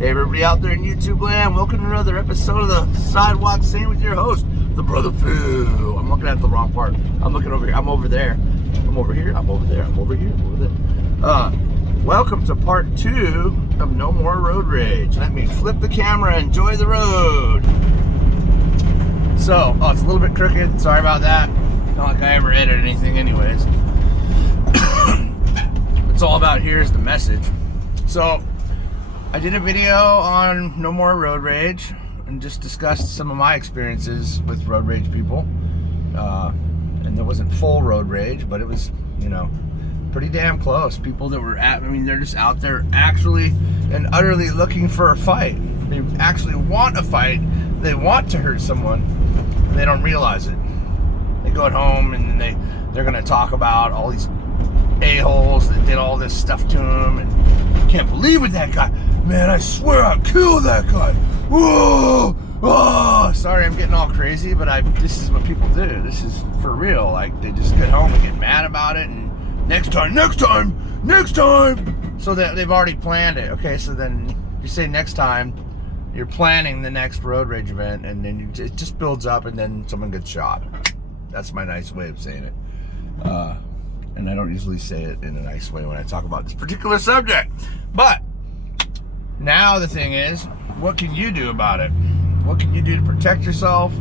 Hey everybody out there in YouTube land, welcome to another episode of the Sidewalk Scene with your host, the Brother Phil. I'm looking at the wrong part. I'm looking over here. I'm over there. I'm over here. I'm over there. I'm over here. I'm over there. Welcome to part 2 of No More Road Rage. Let me flip the camera and enjoy the road. So, it's a little bit crooked. Sorry about that. Not like I ever edit anything anyways. It's all about here's the message. So, I did a video on No More Road Rage and just discussed some of my experiences with road rage people. And there wasn't full road rage, but it was, pretty damn close. People that were they're just out there actually and utterly looking for a fight. They actually want a fight. They want to hurt someone. They don't realize it. They go at home and they're going to talk about all these a-holes that did all this stuff to them and can't believe it, that guy. Man, I swear I'd kill that guy. Whoa! Oh, sorry, I'm getting all crazy, but this is what people do. This is for real. Like, they just get home and get mad about it, and next time. So that they've already planned it. Okay, so then you say next time, you're planning the next road rage event, and then it just builds up, and then someone gets shot. That's my nice way of saying it. And I don't usually say it in a nice way when I talk about this particular subject. But now the thing is, what can you do about it? What can you do to protect yourself?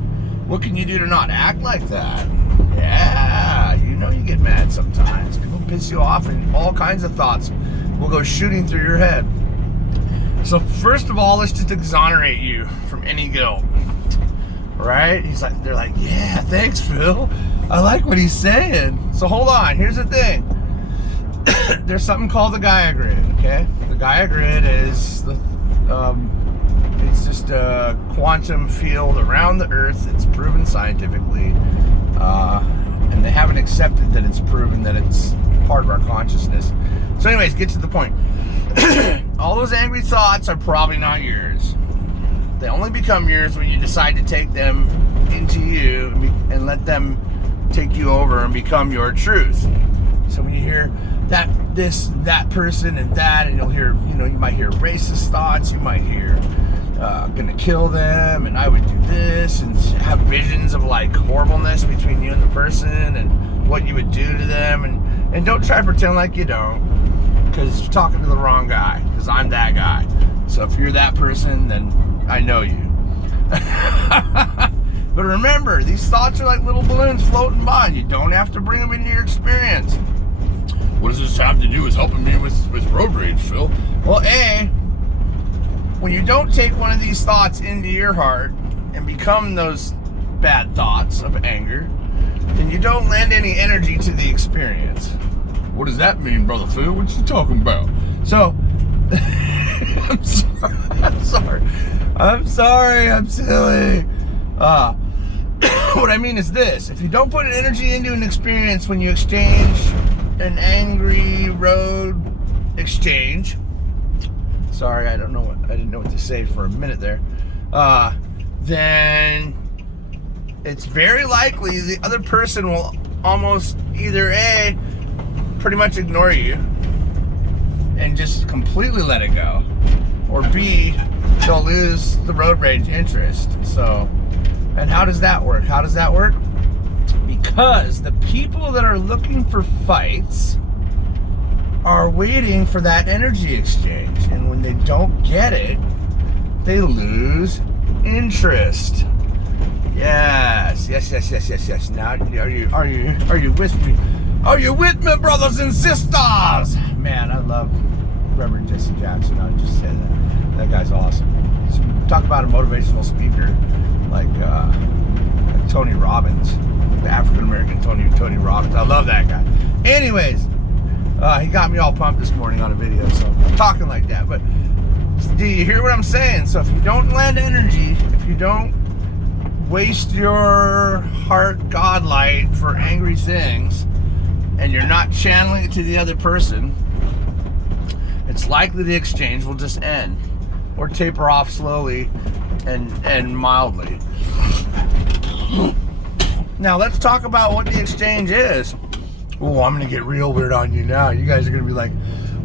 What can you do to not act like that? Yeah, you get mad sometimes. People piss you off and all kinds of thoughts will go shooting through your head. So first of all, let's just exonerate you from any guilt. Right? They're like, yeah, thanks, Phil. I like what he's saying. So hold on, here's the thing. There's something called the Gaia grid, okay? The Gaia grid is it's just a quantum field around the Earth. It's proven scientifically, and they haven't accepted that it's proven that it's part of our consciousness. So anyways, get to the point. All those angry thoughts are probably not yours. They only become yours when you decide to take them into you and let them take you over and become your truth. So when you hear that person and that, and you'll hear, you might hear racist thoughts, you might hear, gonna kill them, and I would do this, and have visions of like horribleness between you and the person, and what you would do to them, and don't try to pretend like you don't, because you're talking to the wrong guy, because I'm that guy. So if you're that person, then I know you. But remember, these thoughts are like little balloons floating by, and you don't have to bring them into your experience. What does this have to do with helping me with road rage, Phil? Well, when you don't take one of these thoughts into your heart and become those bad thoughts of anger, then you don't lend any energy to the experience. What does that mean, Brother Phil? What you talking about? So, I'm sorry, I'm silly. What I mean is this: if you don't put energy into an experience when you exchange an angry road exchange, sorry, I didn't know what to say for a minute there, then it's very likely the other person will almost either A, pretty much ignore you and just completely let it go, or B, they'll lose the road rage interest. So, and how does that work? Because the people that are looking for fights are waiting for that energy exchange, and when they don't get it, they lose interest. Yes. Now, are you with me? Are you with me, brothers and sisters? Man, I love Reverend Jesse Jackson. I just said that. That guy's awesome. Talk about a motivational speaker like Tony Robbins, the African American Tony Robbins. I love that guy. Anyways, he got me all pumped this morning on a video, so I'm talking like that. But do you hear what I'm saying? So if you don't lend energy, if you don't waste your heart God light for angry things, and you're not channeling it to the other person, it's likely the exchange will just end or taper off slowly and mildly. Now let's talk about what the exchange is. Oh, I'm gonna get real weird on you now. You guys are gonna be like,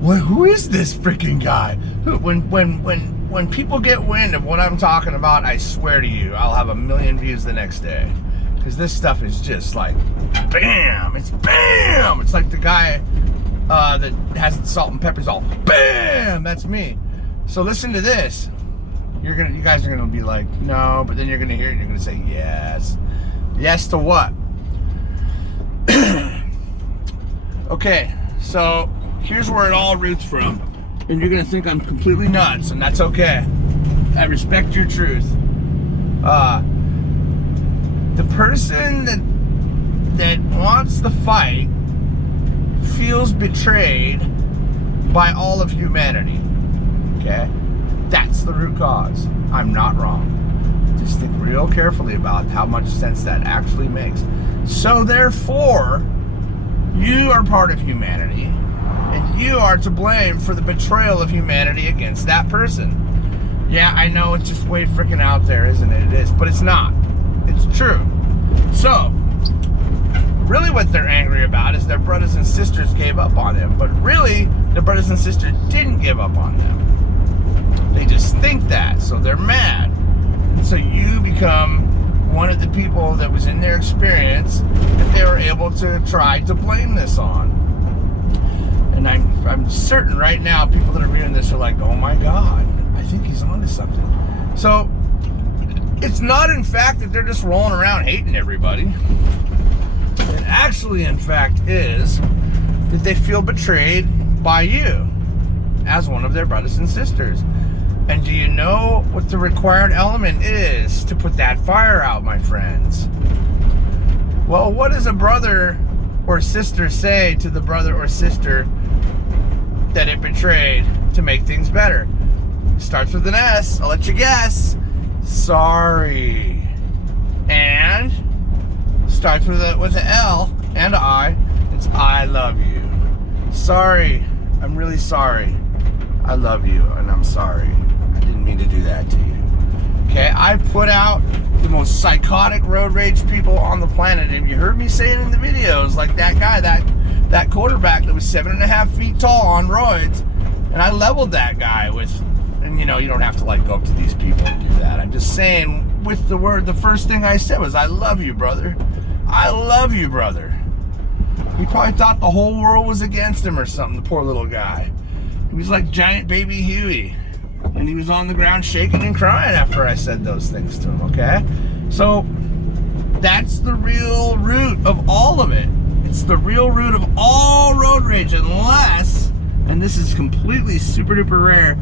who is this freaking guy? When people get wind of what I'm talking about, I swear to you, I'll have 1 million views the next day. Because this stuff is just like, bam! It's bam! It's like the guy that has the salt and peppers all, bam! That's me. So listen to this. You guys are gonna be like, no, but then you're gonna hear it and you're gonna say, yes. Yes to what? Okay, so here's where it all roots from. And you're gonna think I'm completely nuts, and that's okay. I respect your truth. The person that wants the fight feels betrayed by all of humanity. Okay? That's the root cause. I'm not wrong. Just think real carefully about how much sense that actually makes. So therefore, you are part of humanity, and you are to blame for the betrayal of humanity against that person. Yeah, I know it's just way freaking out there, isn't it? It is, but it's not. It's true. So, really what they're angry about is their brothers and sisters gave up on them, but really, their brothers and sisters didn't give up on them. They just think that, so they're mad. And so you become one of the people that was in their experience that they were able to try to blame this on. And I'm certain right now people that are reading this are like, oh my God, I think he's onto something. So it's not in fact that they're just rolling around hating everybody. It actually in fact is that they feel betrayed by you as one of their brothers and sisters. And do you know what the required element is to put that fire out, my friends? Well, what does a brother or sister say to the brother or sister that it betrayed to make things better? It starts with an S. I'll let you guess. Sorry. And starts with an L and an I. It's I love you. Sorry. I'm really sorry. I love you and I'm sorry. I didn't mean to do that to you. Okay, I put out the most psychotic road rage people on the planet, and you heard me say it in the videos, like that guy, that quarterback that was 7.5 feet tall on roids, and I leveled that guy with, and you know, you don't have to like go up to these people and do that. I'm just saying, with the first thing I said was, I love you, brother. I love you, brother. He probably thought the whole world was against him or something, the poor little guy. He was like giant baby Huey. And he was on the ground shaking and crying after I said those things to him, okay? So, that's the real root of all of it. It's the real root of all road rage, unless, and this is completely super duper rare,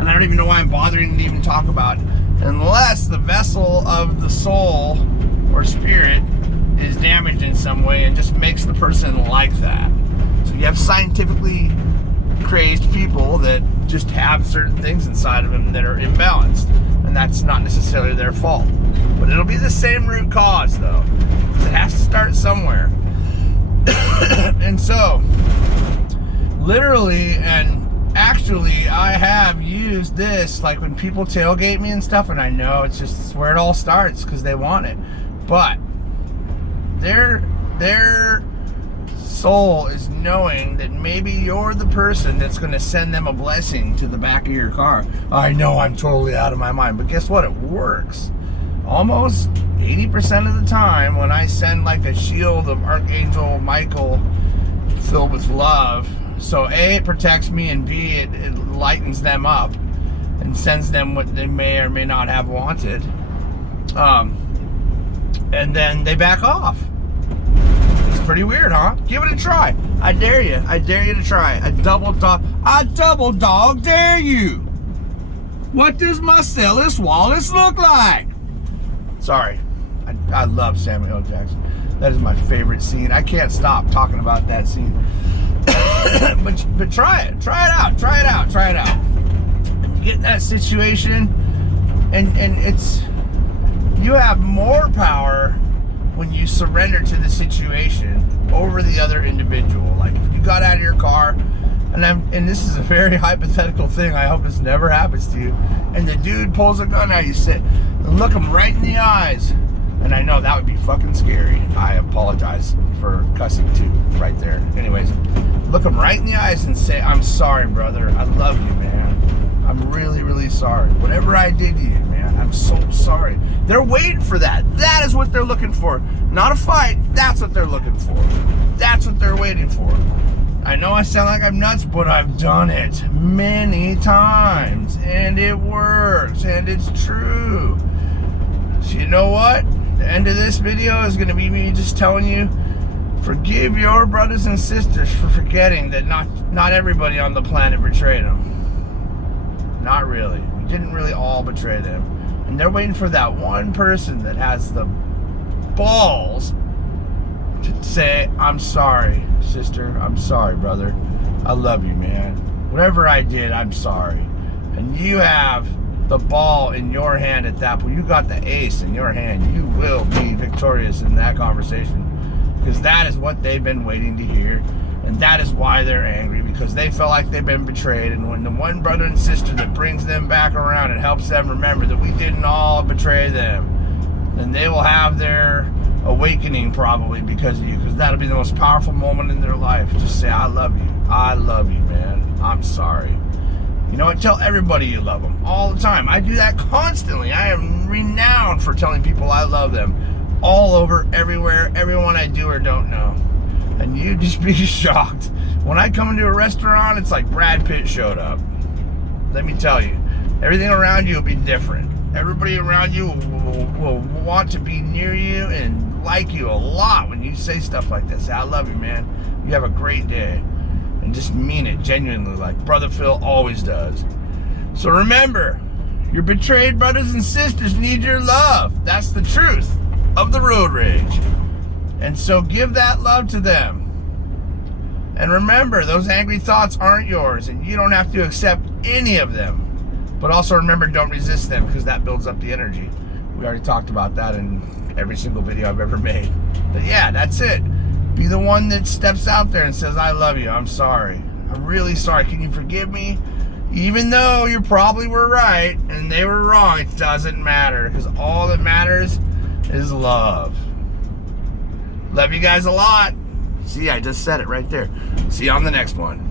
and I don't even know why I'm bothering to even talk about it, unless the vessel of the soul or spirit is damaged in some way and just makes the person like that. So you have scientifically crazed people that just have certain things inside of them that are imbalanced, and that's not necessarily their fault, but it'll be the same root cause though, because it has to start somewhere. And so literally and actually I have used this, like when people tailgate me and stuff, and I know it's where it all starts because they want it, but their soul is knowing that maybe you're the person that's going to send them a blessing to the back of your car. I know I'm totally out of my mind, but guess what? It works. Almost 80% of the time when I send like a shield of Archangel Michael filled with love, so A, it protects me, and B, it lightens them up and sends them what they may or may not have wanted. And then they back off. Pretty weird, huh? Give it a try. I dare you. I dare you to try. I double dog dare you. What does Marcellus Wallace look like? Sorry. I love Samuel L. Jackson. That is my favorite scene. I can't stop talking about that scene. but try it. Try it out. Try it out. Try it out. And you get in that situation, and it's, you have more power when you surrender to the situation over the other individual. Like if you got out of your car, and this is a very hypothetical thing, I hope this never happens to you, and the dude pulls a gun out, you sit and look him right in the eyes, and I know that would be fucking scary. I apologize for cussing too, right there. Anyways, look him right in the eyes and say, I'm sorry, brother, I love you, man. I'm really, really sorry. Whatever I did to you, man, I'm so sorry. They're waiting for that. That is what they're looking for. Not a fight. That's what they're looking for. That's what they're waiting for. I know I sound like I'm nuts, but I've done it many times. And it works. And it's true. So you know what? The end of this video is going to be me just telling you, forgive your brothers and sisters for forgetting that not everybody on the planet betrayed them. Not really. We didn't really all betray them. And they're waiting for that one person that has the balls to say, I'm sorry, sister. I'm sorry, brother. I love you, man. Whatever I did, I'm sorry. And you have the ball in your hand at that point. You got the ace in your hand. You will be victorious in that conversation. Because that is what they've been waiting to hear. And that is why they're angry, because they feel like they've been betrayed. And when the one brother and sister that brings them back around and helps them remember that we didn't all betray them, then they will have their awakening probably because of you, because that'll be the most powerful moment in their life. Just say, I love you. I love you, man. I'm sorry. You know what? Tell everybody you love them all the time. I do that constantly. I am renowned for telling people I love them all over, everywhere, everyone I do or don't know. And you'd just be shocked. When I come into a restaurant, it's like Brad Pitt showed up. Let me tell you, everything around you will be different. Everybody around you will want to be near you and like you a lot when you say stuff like this. Say, I love you, man. You have a great day. And just mean it genuinely, like Brother Phil always does. So remember, your betrayed brothers and sisters need your love. That's the truth of the road rage. And so give that love to them. And remember, those angry thoughts aren't yours, and you don't have to accept any of them. But also remember, don't resist them, because that builds up the energy. We already talked about that in every single video I've ever made. But yeah, that's it. Be the one that steps out there and says, I love you. I'm sorry. I'm really sorry. Can you forgive me? Even though you probably were right and they were wrong, it doesn't matter, because all that matters is love. Love you guys a lot. See, I just said it right there. See you on the next one.